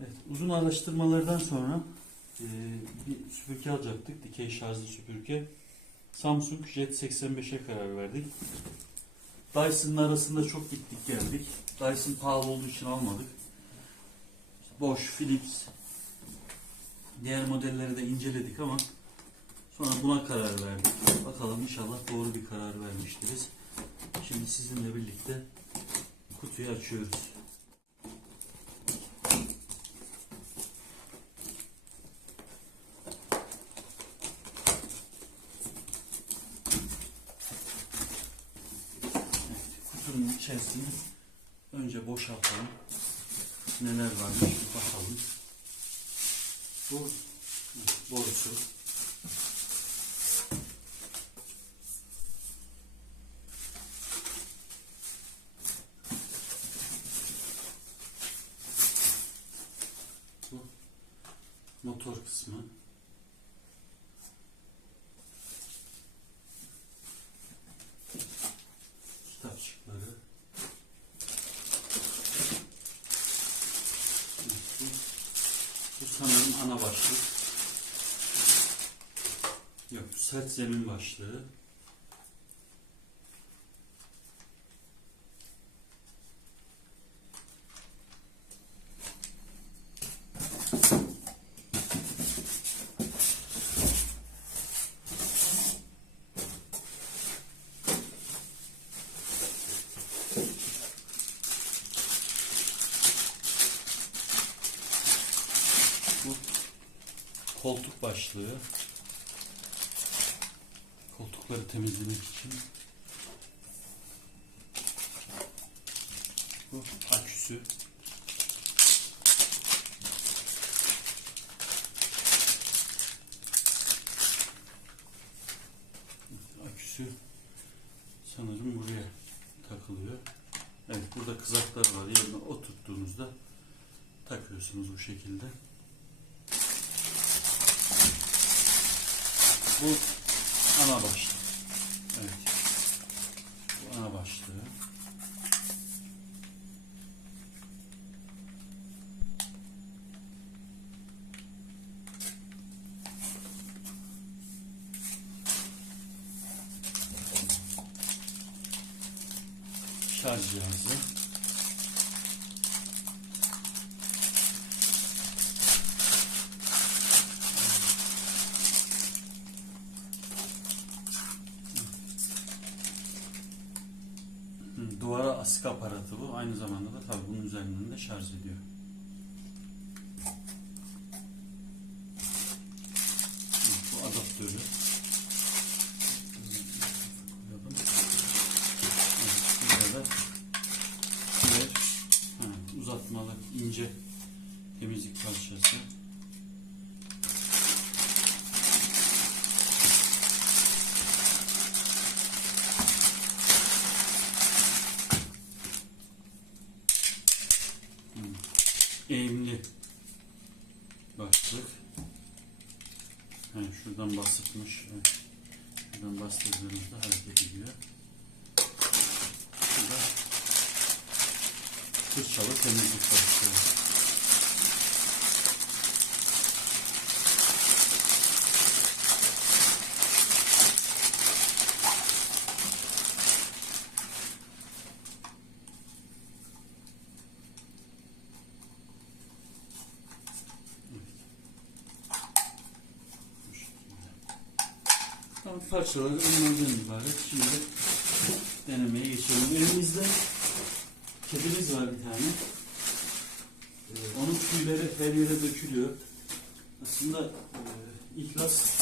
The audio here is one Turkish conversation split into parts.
Evet, uzun araştırmalardan sonra e, bir süpürge alacaktık. Dikey şarjlı süpürge. Samsung Jet 85'e karar verdik. Dyson'ın arasında çok gittik geldik. Dyson pahalı olduğu için almadık. Bosch, Philips, diğer modelleri de inceledik ama sonra buna karar verdik. Bakalım inşallah doğru bir karar vermiştiriz. Şimdi sizinle birlikte kutuyu açıyoruz. Kutunun içerisini önce boşaltalım. Neler varmış bakalım. Bu borusu. Bu motor kısmı. Kitapçıkları. Bu, bu sanırım ana başlık. Yok, bu sert zemin başlığı. Bu koltuk başlığı. Koltukları temizlemek için. Bu aküsü. Aküsü sanırım buraya takılıyor. Evet burada kızaklar var. Yerine oturttuğunuzda takıyorsunuz bu şekilde. Bu ana başlık. Evet. Bu ana başlığı. Hı, Duvara asık aparatı bu. Aynı zamanda da tabii bunun üzerinden de şarj ediyor. Hı, Bu adaptörü. Koyalım. Evet, burada da diğer ha, uzatmalı ince temizlik parçası. Eğimli başlık. Yani şuradan basıtmış. Evet. Şuradan bastırdığınızda hareket ediyor. Şurada fırçalı temizlik başlığı. Bu şekilde. Parçaları onlardan ibaret. Şimdi denemeye geçelim. Elimizde kedimiz var bir tane. Ee, onun tüyleri her yere dökülüyor. Aslında e, İhlas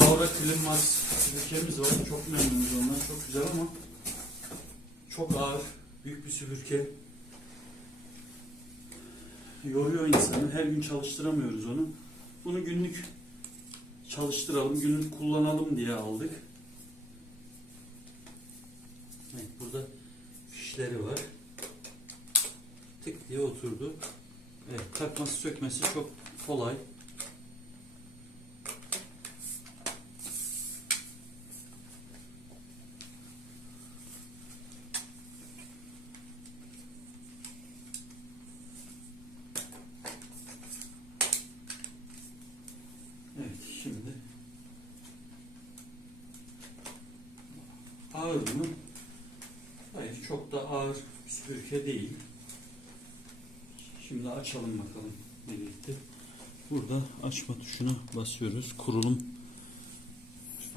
Aura Klimas süpürgemiz var. Çok memnunuz ondan. Çok güzel ama çok ağır. Büyük bir süpürge. Yoruyor insanı. Her gün çalıştıramıyoruz onu. Bunu günlük çalıştıralım, günlük kullanalım diye aldık. Evet, burada fişleri var. Tık diye oturdu. Evet, takması sökmesi çok kolay. Ağır mı? Hayır çok da ağır süpürge değil. Şimdi açalım bakalım ne gitti. Burada açma tuşuna basıyoruz. Kurulum.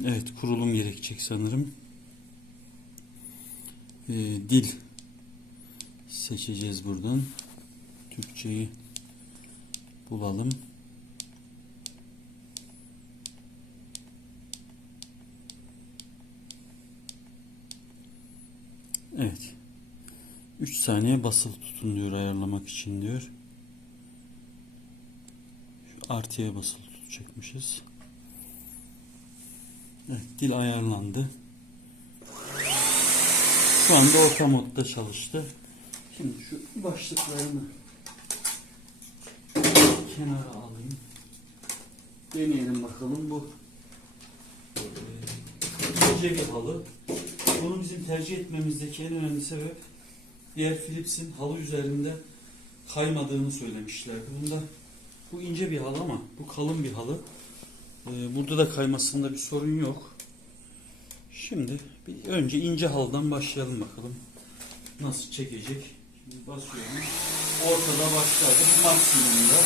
Evet kurulum gerekecek sanırım. Ee, dil seçeceğiz buradan. Türkçeyi bulalım. Evet. 3 saniye basılı tutun diyor ayarlamak için diyor. Şu artıya basılı tutacakmışız. Evet, dil ayarlandı. Şu anda orta modda çalıştı. Şimdi şu başlıklarını kenara alayım. Deneyelim bakalım bu e, ince bir halı. Bunu bizim tercih etmemizdeki en önemli sebep diğer Philips'in halı üzerinde kaymadığını söylemişlerdi. Bunda bu ince bir halı ama bu kalın bir halı. Ee, burada da kaymasında bir sorun yok. Şimdi bir önce ince haldan başlayalım bakalım. Nasıl çekecek? Şimdi basıyorum. Ortada başladı. Maksimumda.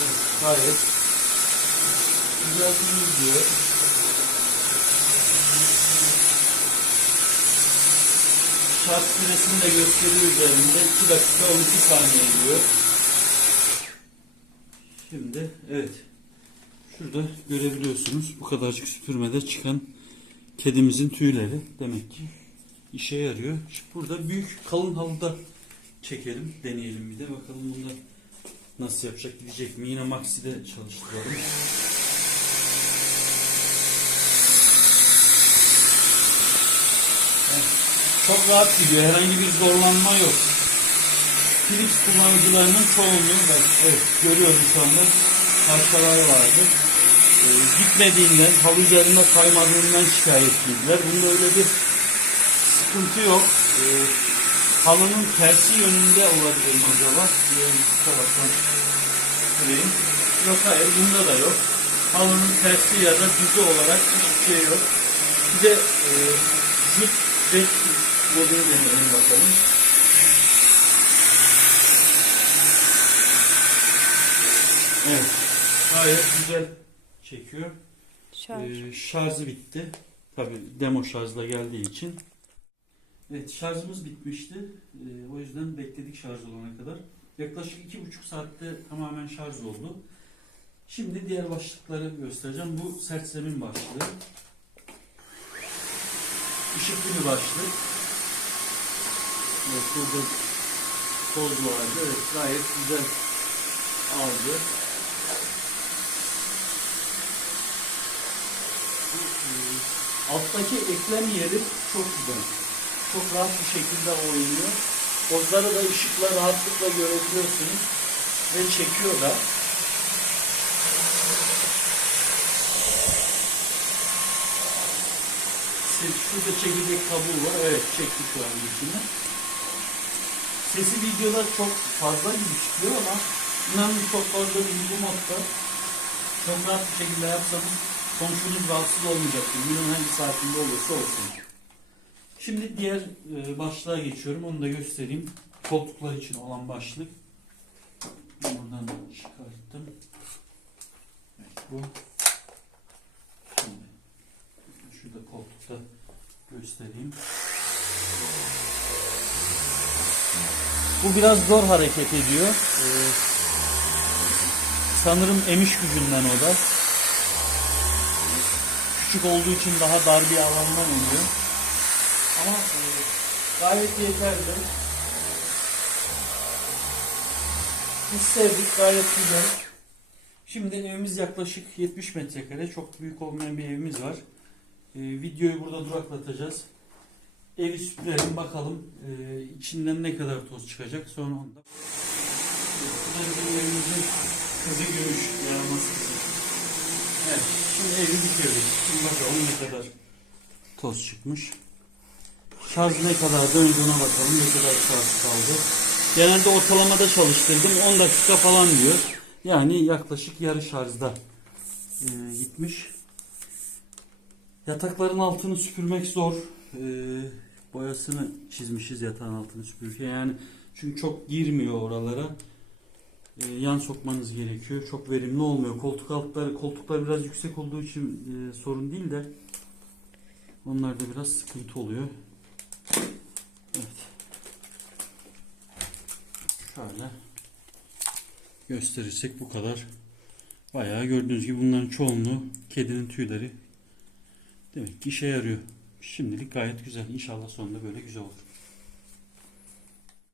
Evet, gayet güzel temizliyor. Şarj süresini de gösteriyor üzerinde. 2 dakika 12 saniye diyor. Şimdi evet. Şurada görebiliyorsunuz. Bu kadarcık süpürmede çıkan kedimizin tüyleri. Demek ki işe yarıyor. Şimdi burada büyük kalın halıda çekelim. Deneyelim bir de. Bakalım bunda nasıl yapacak gidecek mi? Yine Maxi'de çalıştıralım. Çok rahat gidiyor. Herhangi bir zorlanma yok. Philips kullanıcılarının çoğunluğu ben evet, görüyorum şu anda parçalar vardı. Ee, gitmediğinden, halı üzerinde kaymadığından şikayetliydiler. Bunda öyle bir sıkıntı yok. Ee, halının tersi yönünde olabilir mi acaba? Diyelim şu. Yok hayır bunda da yok. Halının tersi ya da düzü olarak hiçbir şey yok. Bir de e, jet modunu deneyelim bakalım. Evet. Gayet güzel çekiyor. Şarj. Ee, şarjı bitti. Tabi demo şarjla geldiği için. Evet şarjımız bitmişti. Ee, o yüzden bekledik şarj olana kadar. Yaklaşık iki buçuk saatte tamamen şarj oldu. Şimdi diğer başlıkları göstereceğim. Bu sert zemin başlığı. Işıklı bir başlık. Burada toz vardı. Evet, gayet güzel. Bu, e, Alttaki eklem yeri çok güzel. Çok rahat bir şekilde oynuyor. Tozları da ışıkla rahatlıkla görebiliyorsunuz. Ve çekiyor da. Şurada çekirdek kabuğu var. Evet çekti şu an içine. Sesi videoda çok fazla gibi çıkıyor ama inanın çok fazla değil bu modda. Çok rahat bir şekilde yapsanız komşunuz rahatsız olmayacaktır. Günün hangi saatinde olursa olsun. Şimdi diğer e, başlığa geçiyorum. Onu da göstereyim. Koltuklar için olan başlık. Buradan çıkarttım. Evet, bu. Şimdi şurada koltukta göstereyim. Bu biraz zor hareket ediyor. Ee, sanırım emiş gücünden o da. Küçük olduğu için daha dar bir alandan oluyor. Ama e, gayet yeterli. Biz sevdik gayet güzel. Şimdi evimiz yaklaşık 70 metrekare. Çok büyük olmayan bir evimiz var. Ee, videoyu burada duraklatacağız. Evi süpürelim bakalım e, içinden ne kadar toz çıkacak sonra onda. Bu da evimizin kızı gümüş yaramaz kızı. Evet şimdi evi bitirdik. Şimdi bakalım ne kadar toz çıkmış. Şarj ne kadar döndüğüne bakalım ne kadar şarj kaldı. Genelde ortalamada çalıştırdım 10 dakika falan diyor. Yani yaklaşık yarı şarjda e, gitmiş. Yatakların altını süpürmek zor. Ee, boyasını çizmişiz yatağın altını süpürürken. Yani çünkü çok girmiyor oralara. Ee, yan sokmanız gerekiyor. Çok verimli olmuyor. Koltuk altları, koltuklar biraz yüksek olduğu için e, sorun değil de onlarda biraz sıkıntı oluyor. Evet. Şöyle gösterirsek bu kadar. Bayağı gördüğünüz gibi bunların çoğunluğu kedinin tüyleri. Demek ki işe yarıyor. Şimdilik gayet güzel. İnşallah sonunda böyle güzel olur.